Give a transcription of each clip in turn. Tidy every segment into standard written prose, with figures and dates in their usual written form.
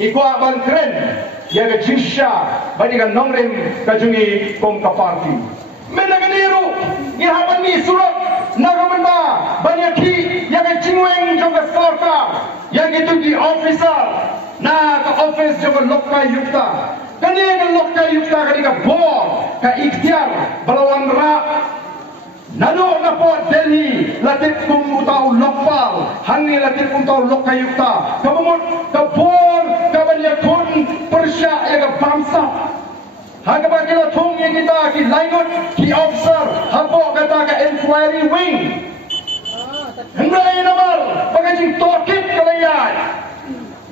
Ikut ban keren, ya ke jisya, banikan nomrem kajungi kong kaparti. Menagadiru, ihapan ni surat, nagamanda, banyaki, ya ke jingweng juga sorka, yang itu di officer, na ke office juga lokka yukta. Kani ke lokka yukta kani ke board, ke ikhtiar, balawan rak, Nano na po Delhi, latit kung utaw lokpal, hani latit kung utaw lokayukta, kabumot, kabor, kabanyakon, persya, yaga bangsa. Haga ba kila thong yang kita, ki lainot, ki officer, hapo kata ka inquiry wing. Henday namal, bagajing tokit kalayan.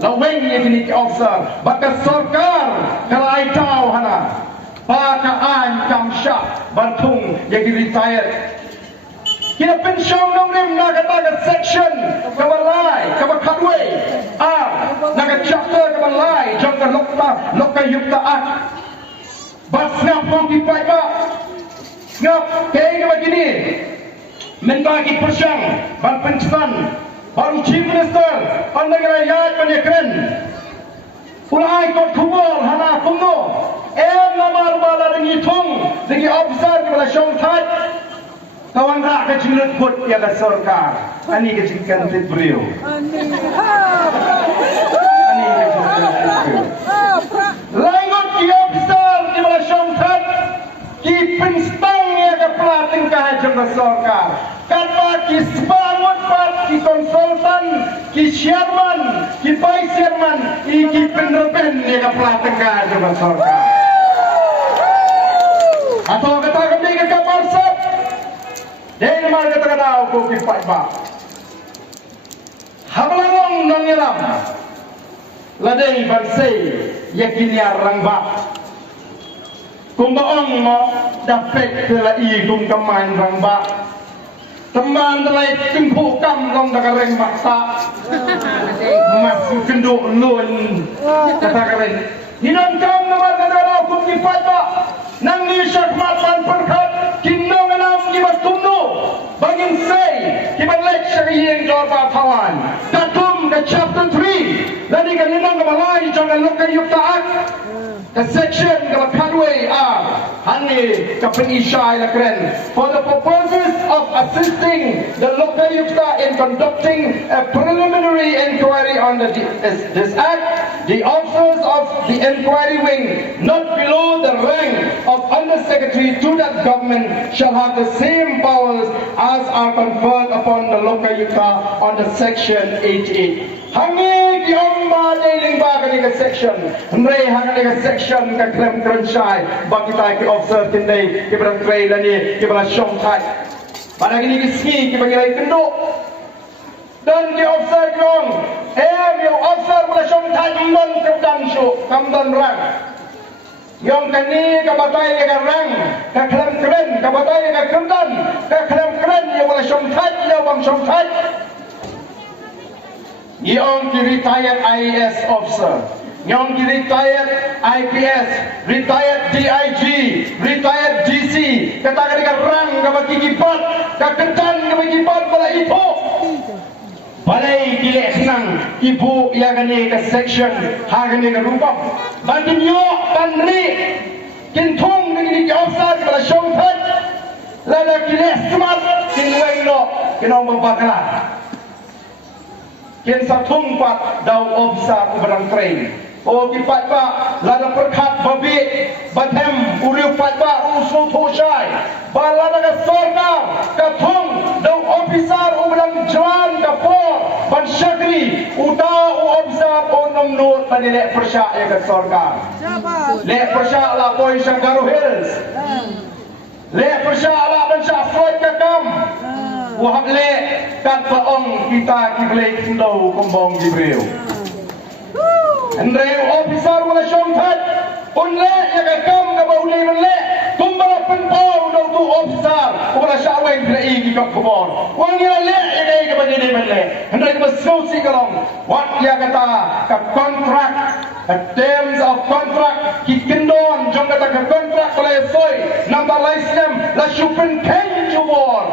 Laweng yang kini ki officer, baka sorkar, kalay tao hana. Pakaan kamsya bantung yang di-retired. Kita pensiun nomrem naga section kabalai, kabakadwe, naga chapter kabalai, jangka lokta yuktaat. Bas ngap kong kipai ba, ngap kaya nga begini, mentagi persyang, ban pencetan, baru chief minister, ang nagrayat panyakren. Ulai kot kubol hana kumno, namar bala dengan hitung, dengan officer kepada syongtat, kawan rak kecilut put ya ke sorkar, ani kecilkan tit beliau. Langut ki officer kepada syongtat, ki penstang ya ke pelating kahajam ke sorkar, kata ki sebangun pat, ki konsultan, ki chairman, ki vice chairman, ki penerben ya ke pelating kahajam ke sorkar. Atau kata kami ke kamar sab, dia nama kata kata aku kipat ba. Hablangong nong yalam, ladai bansai yakinya rangba. Kumbaong mo dapat telai kum kemain rangba. Teman telai timpu kam long dakareng maksa. Masuk kenduk lun kata keren. Hinan kam nama kata kata aku kipat ba. Nang ni syakmatan perkat kinong enam kibat tumno bagin say kibat lek syariyeng jorba tawan tatum ke chapter 3 lani kaninang kabalai jangan lokay yuktaat ke section kabakadwe hani kapenisay lakren for the purposes of assisting the lokay yukta in conducting a preliminary inquiry on this act, the officers of the inquiry wing not below the rank of Undersecretary to that government shall have the same powers as are conferred upon the local yukta under section 88. Hangi ki omba dealing ba kani ka section, nre hangi ka section ka klem krensyai, ba kita ki officer tindai ki berang kray lani ki bala syongtai. Pada gini ki ski ki bagi lagi kenduk. Dan ki officer yong, ki officer bala syongtai kamdan kamdan syuk, kamdan rang. Yang kini kabatai yang rang, kakelam keren, kabatai yang kendan, kakelam keren yang boleh syongtat, yang bang syongtat. Yang retired IAS officer, yang retired IPS, retired DIG, retired GC, katakan dengan rang kabaki kipat, kaketan kabaki kipat pada ibu. Balai gilek senang ibu yang kini ke section hari ini ke rumah bagi nyok panri kintung dengan di officer pada syongkat lalu gilek semat kinweng no kinong berbakalan kin satung pat daw officer berang train oh kipat pak lalu perkat babi batem uriu pat pak usul thosai balada ke sorga katung daw officer berang jalan kapor ban syakri uta officer onom nur panilek persya ya ke sorga lek persya la poin Shangaru Hills lek persya la ban Floyd kakam wahab lek kat paong kita kiblek sendau kumbong Jibril Andre officer wala syongkat unle ya kakam ka baulay manle kumbala penpau daw tu officer wala syaweng dai ki kakbor wang ya le ya dai ka bajene manle Andre ka masausi kalong wat ya kata ka contract the terms of contract ki kendon jong kata ka contract oleh soy number license la syupen ken jubor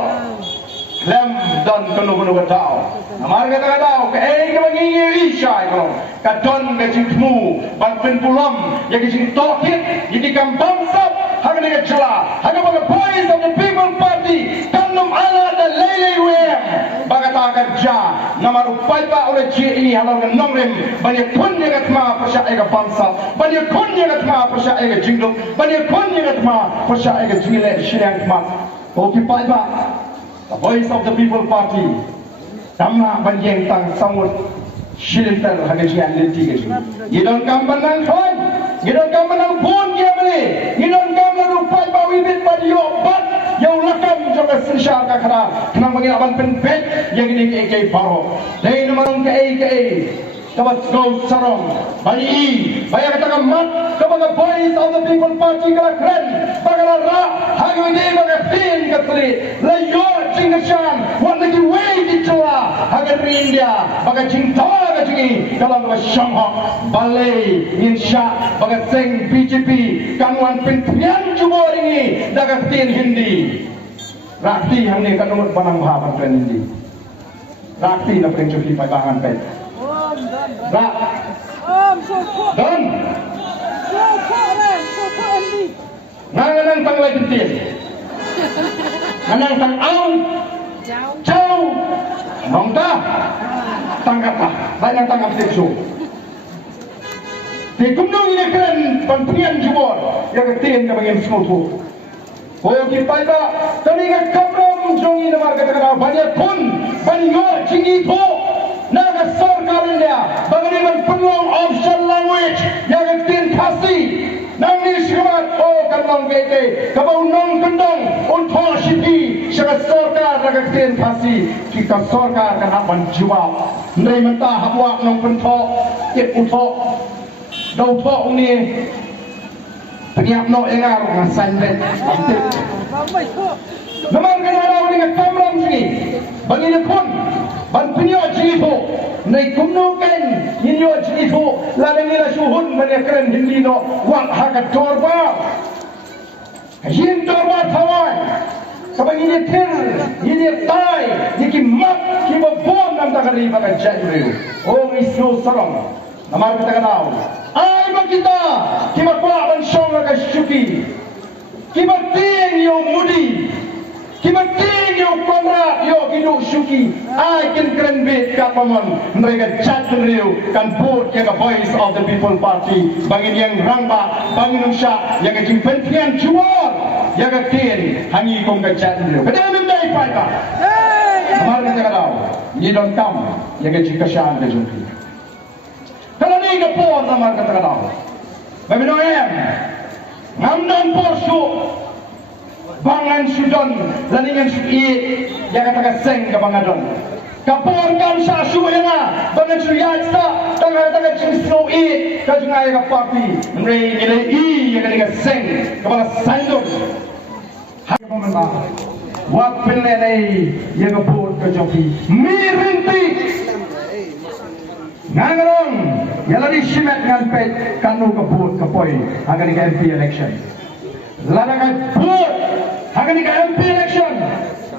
lem dan kanu-kanu katao. Namar kata katao, ke ka mangingi isya, kalau kadon gajitmu ban penpulam yang gajing tokit jadi kambangsa haga dengan celah haga baga boys of the people party kanum ala dan lele wem baga takan ja nama rupai ba oleh cie ini halau dengan nomrem banyak kun yang atma persya ega bangsa banyak kun yang atma persya ega jingduk banyak kun yang atma persya ega jingile shirang atma oki pai ba the voice of the people party Tamna banjeng tang samut shilter hagajian lenti gaji. Gidon kam banang thoi, gidon kam banang pun dia beli, gidon kam banang rupai bawi bit pada yobat, yang lakam juga sensyar kakara. Kenang bagi aban penpet yang ini ke baro. Dari nomorong ke kabat go sarong bali bayar kata mat kepada boys of the people party kala keren bagala ra hayo ide baga tin katli layo cingashan wanda ki way di cewa haga India baga cinta baga cingi kalau baga shamha balai insya baga seng BJP kanwan pentrian jubor ini daga tin Hindi rakti hamne kanumut banang bahapan keren Hindi rakti na princoki pagangan pet Rak. Dan. Nanganang tang lagi tin. Nanang tang au. Jauh. Nongta. Tangkap lah. Banyak tangkap tiksu. Di kumnong ini keren pentrian jubor yang ketin kebagian semutu. Oh kita itu telinga kamram jongi nama kata-kata banyak pun banyak tinggi tu. Naga sarkar India bagaimana peluang option language yang ketin kasih nangni syarat oh kandang bete kabau nong kendang untuk siti syarat sarkar naga ketin kasih kita sarkar kan akan jawab nai mentah hawa nong pentok ket utok dau tok ni penyiap no engar ngasan den namang kanara dengan kamram sini bagi pun ban penyo jitu nai kumnukan hinyo jitu ladang ila suhun menekran hindi no wak hakat torba hin torba thawai sabang ini ter ini tai iki mak ki bom nam takari baga jadriu oh isu sarong namar kita kenal ai makita ki makwa ban shong laga syuki ki matin yo mudi Kimatin yung konra yo gidu syuki I can keren bit kapamon mereka jatuh riu kan board yang voice of the people party bangin yang rangba bangin Indonesia yang jing pentingan jual yang tin hangi kong jatuh riu kada mendai pada kemarin kita tahu ni don kam yang jing kasyan ke jumpi kalau ni ke por namar kata tahu babinoem ngamdan porsu bangan Sudan laningan Sui yang kata seng ke bangadon kapor kam sa suena bangan Suyat sa tanga cingsno I kajungai ka party nrei nilai I yang kata seng ke bang sandon hak pemerintah wak penelai yang kebut ke joki mirinti ngangrong yalari shimet nganpet kanu kebut kepoi agar di MP election ladakan but akan di MP election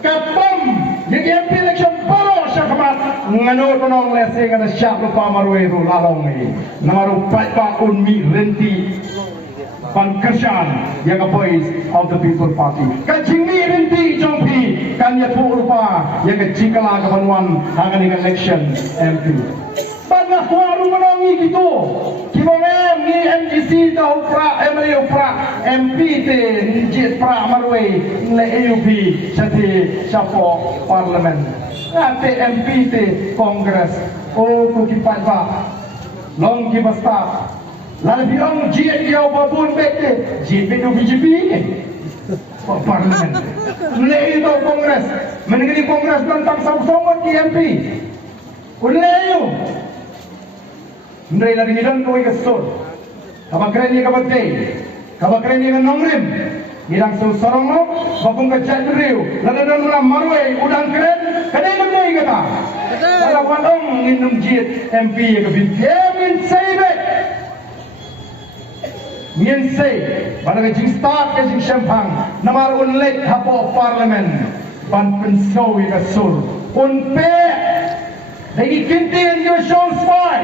kapam yang MP election baru syakamat nganu konong lese ngana syak lupa marwe ru lalong ni namaru pat unmi renti pan kerjaan yang voice of the people party kajimi renti jompi kan ya rupa yang kejikala kebanuan akan di election MP banyak warung menongi gitu kimongem ni MGC tahu pra MLA pra MP te nijit pra marwe le AUP jadi siapa parlemen ate MP te kongres oh kuki patwa long ki basta lalu bilang jit dia babun bete jit itu BJP ni parlemen le itu kongres mengenai kongres tentang sabuk-sabuk ki MP uleyo Ndai lagi nidang kau ikut Kaba keren ni kaba teh, kaba keren ni nomrim. Nidang sarong lo, bakung kecak duriu. Lalu dalam marway udang keren, kadang namai kata. Kalau wadong minum jit MP ke bintang min sebe. Min se, pada kecing start kecing sempang. Namar unlek hapo parlemen, ban pensawi kasur. Unpe, lagi kintin yo show spy.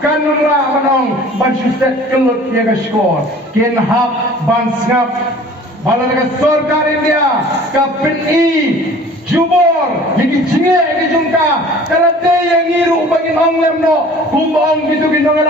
kanra manong ban suset kelut yang skor ken hap ban snap balaga sarkar India kapin i jubor yang jinge yang jungka kalate yang ngiru bagi onglem no kumbong gitu ginong